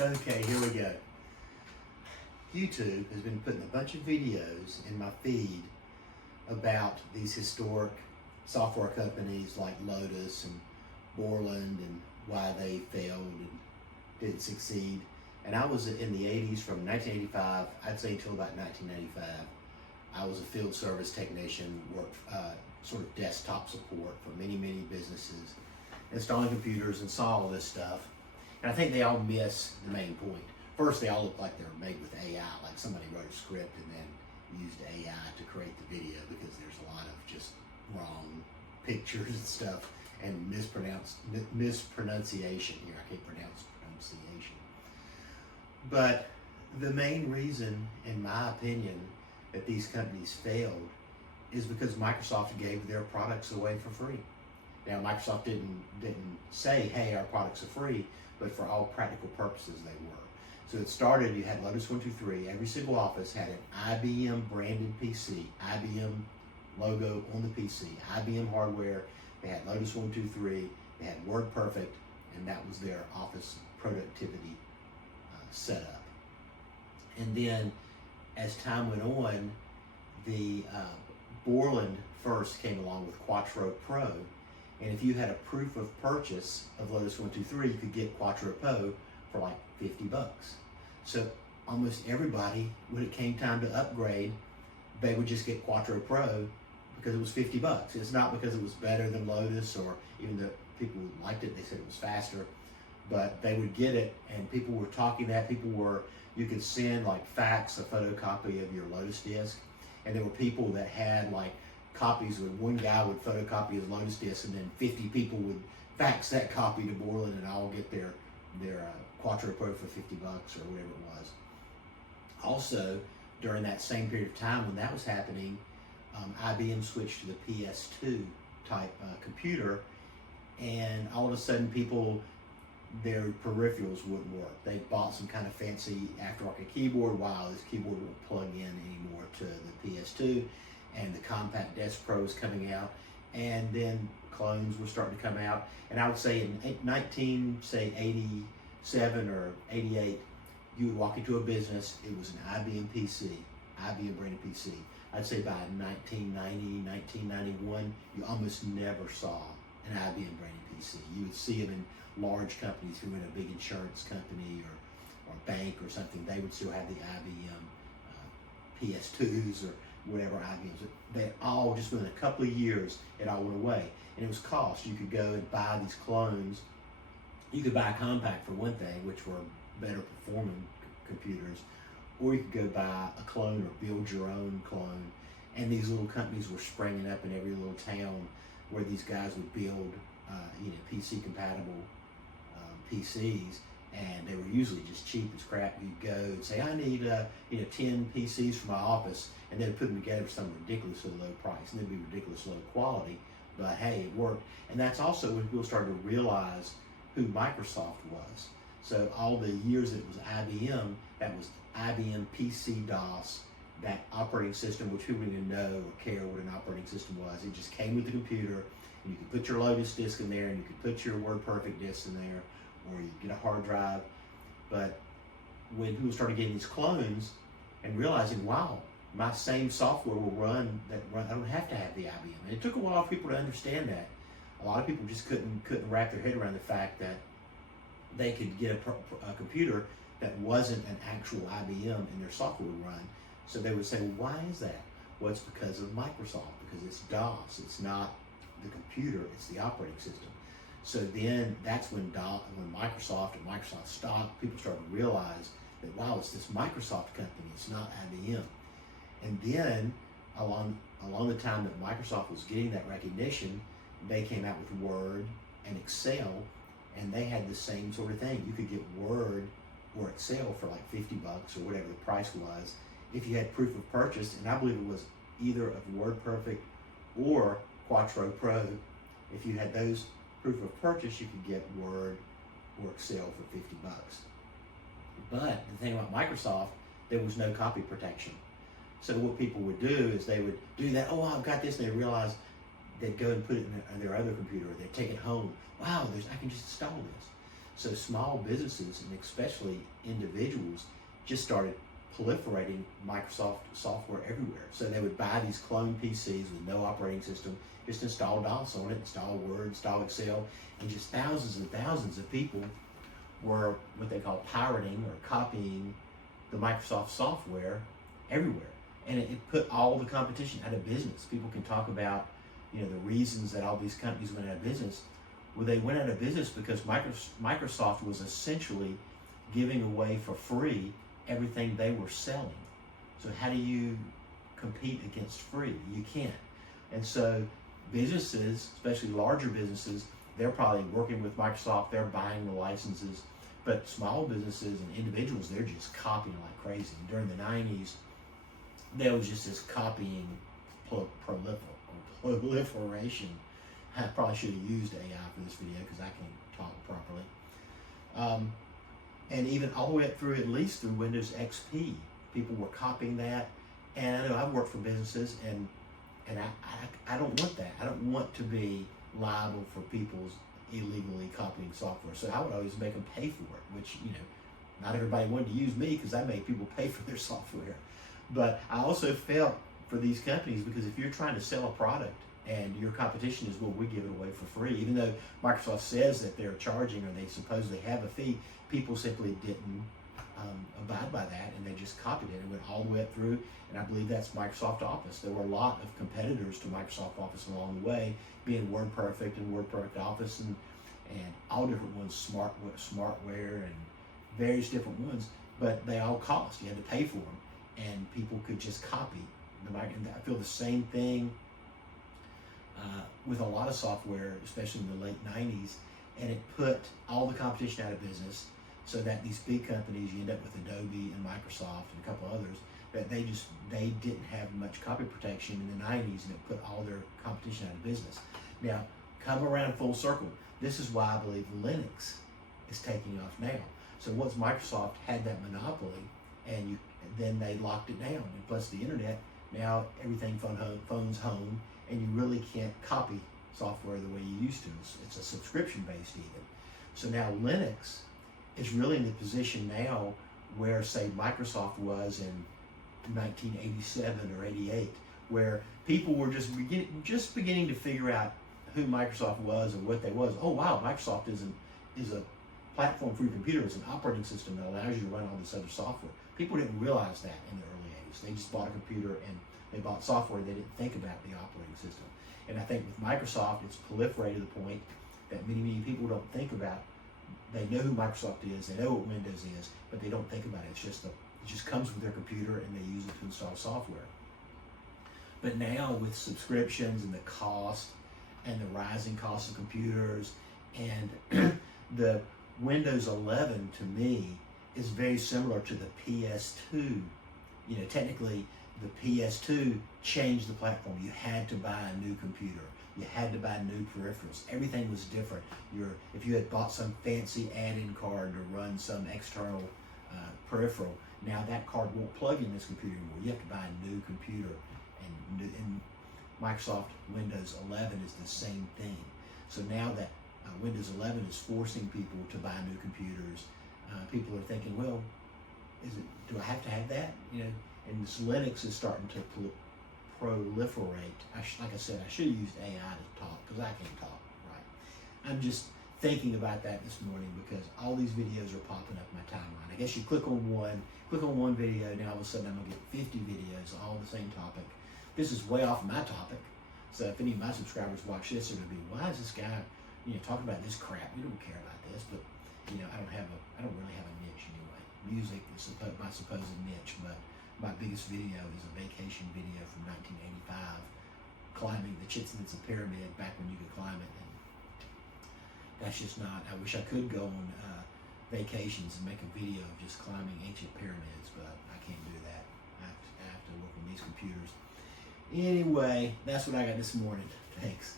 Okay, here we go. YouTube has been putting a bunch of videos in my feed about these historic software companies like Lotus and Borland and why they failed and didn't succeed. And I was in the 80s from 1985, I'd say until about 1995. I was a field service technician, worked sort of desktop support for many businesses, installing computers and saw all this stuff. And I think they all miss the main point. First, they all look like they were made with AI, like somebody wrote a script and then used AI to create the video, because there's a lot of just wrong pictures and stuff and mispronunciation here. I can't pronounce pronunciation. But the main reason, in my opinion, that these companies failed is because Microsoft gave their products away for free. Now, Microsoft didn't say, hey, our products are free, but for all practical purposes, they were. So it started, you had Lotus 123, every single office had an IBM branded PC, IBM logo on the PC, IBM hardware, they had Lotus 123, they had WordPerfect, and that was their office productivity setup. And then, as time went on, the Borland first came along with Quattro Pro, and if you had a proof of purchase of Lotus 123, you could get Quattro Pro for like 50 bucks. So almost everybody, when it came time to upgrade, they would just get Quattro Pro because it was 50 bucks. It's not because it was better than Lotus, or even though people who liked it, they said it was faster, but they would get it, and people were talking that. You could send like fax a photocopy of your Lotus disk, and there were people that had like copies where one guy would photocopy his Lotus disk, and then 50 people would fax that copy to Borland, and all get their Quattro Pro for 50 bucks or whatever it was. Also, during that same period of time when that was happening, IBM switched to the PS2 type computer, and all of a sudden their peripherals wouldn't work. They bought some kind of fancy aftermarket keyboard. Wow, this keyboard won't plug in anymore to the PS2, and the Compact Desk Pro was coming out, and then clones were starting to come out. And I would say in 1987 or 88, you would walk into a business, it was an IBM PC, IBM branded PC. I'd say by 1990, 1991, you almost never saw an IBM branded PC. You would see them in large companies who were in a big insurance company or bank or something. They would still have the IBM PS2s or whatever IBMs. They all, just within a couple of years, it all went away. And it was cost. You could go and buy these clones. You could buy a Compact for one thing, which were better performing computers, or you could go buy a clone or build your own clone. And these little companies were springing up in every little town where these guys would build PC compatible PCs, and they were usually just cheap as crap. You'd go and say, I need 10 PCs for my office, and they'd put them together for some ridiculously low price, and they'd be ridiculous low quality, but hey, it worked. And that's also when people started to realize who Microsoft was. So all the years that it was IBM, that was IBM PC DOS, that operating system, which people didn't even know or care what an operating system was. It just came with the computer, and you could put your Lotus disk in there, and you could put your WordPerfect disk in there, or you get a hard drive. But when people started getting these clones and realizing, wow, my same software will run, I don't have to have the IBM. And it took a while for people to understand that. A lot of people just couldn't wrap their head around the fact that they could get a computer that wasn't an actual IBM and their software would run. So they would say, well, why is that? Well, it's because of Microsoft, because it's DOS. It's not the computer, it's the operating system. So then that's when Microsoft and Microsoft stock, people started to realize that, wow, it's this Microsoft company, it's not IBM. And then along the time that Microsoft was getting that recognition, they came out with Word and Excel, and they had the same sort of thing. You could get Word or Excel for like 50 bucks or whatever the price was if you had proof of purchase, and I believe it was either of WordPerfect or Quattro Pro. If you had those proof of purchase, you could get Word or Excel for 50 bucks. But the thing about Microsoft, there was no copy protection. So what people would do is they would do that, oh, I've got this, and they realize they'd go and put it in their other computer, or they'd take it home. Wow, I can just install this. So small businesses, and especially individuals, just started proliferating Microsoft software everywhere. So they would buy these clone PCs with no operating system, just install DOS on it, install Word, install Excel, and just thousands and thousands of people were what they call pirating or copying the Microsoft software everywhere. And it put all the competition out of business. People can talk about, the reasons that all these companies went out of business. Well, they went out of business because Microsoft was essentially giving away for free everything they were selling. So how do you compete against free? You can't. And so businesses, especially larger businesses, they're probably working with Microsoft, they're buying the licenses, but small businesses and individuals, they're just copying like crazy. And during the 90s, there was just this copying proliferation. I probably should have used AI for this video because I can't talk properly. And even all the way up through, at least through Windows XP, people were copying that. And I know I've worked for businesses, and I don't want that. I don't want to be liable for people's illegally copying software. So I would always make them pay for it, which, not everybody wanted to use me because I made people pay for their software. But I also felt for these companies, because if you're trying to sell a product and your competition is, well, we give it away for free, even though Microsoft says that they're charging or they supposedly have a fee, people simply didn't abide by that, and they just copied it and went all the way up through. And I believe that's Microsoft Office. There were a lot of competitors to Microsoft Office along the way, being WordPerfect and WordPerfect Office and all different ones, Smartware and various different ones, but they all cost. You had to pay for them, and people could just copy the Mac. And I feel the same thing with a lot of software, especially in the late 90s, and it put all the competition out of business, so that these big companies, you end up with Adobe and Microsoft and a couple others, that they didn't have much copy protection in the 90s, and it put all their competition out of business. Now, come around full circle. This is why I believe Linux is taking off now. So once Microsoft had that monopoly, and then they locked it down, and plus the internet, now everything phones home, and you really can't copy software the way you used to. It's a subscription based even. So now Linux is really in the position now where, say, Microsoft was in 1987 or 88, where people were just beginning to figure out who Microsoft was and what they was. Oh wow, Microsoft is a platform for your computer. It's an operating system that allows you to run all this other software. People didn't realize that in the early 80s. They just bought a computer and they bought software. They didn't think about the operating system. And I think with Microsoft, it's proliferated to the point that many people don't think about. They know who Microsoft is, they know what Windows is, but they don't think about it. It just comes with their computer, and they use it to install software. But now with subscriptions and the cost and the rising cost of computers, and the Windows 11 to me is very similar to the PS2. Technically the PS2 changed the platform. You had to buy a new computer. You had to buy new peripherals. Everything was different. If you had bought some fancy add-in card to run some external peripheral, now that card won't plug in this computer anymore. You have to buy a new computer. And Microsoft Windows 11 is the same thing. So now that Windows 11 is forcing people to buy new computers, people are thinking, well, do I have to have that? And this Linux is starting to proliferate. Like I said, I should have used AI to talk because I can't talk, right? I'm just thinking about that this morning because all these videos are popping up in my timeline. I guess you click on one video, now all of a sudden I'm gonna get 50 videos, all the same topic. This is way off my topic. So if any of my subscribers watch this, they're gonna be, why is this guy, talking about this crap? We don't care about this, but I don't really have a niche anyway. Music is my supposed niche, but my biggest video is a vacation video from 1985, climbing the Chichen Itza pyramid back when you could climb it. And that's just not, I wish I could go on vacations and make a video of just climbing ancient pyramids, but I can't do that. I have to work on these computers. Anyway, that's what I got this morning. Thanks.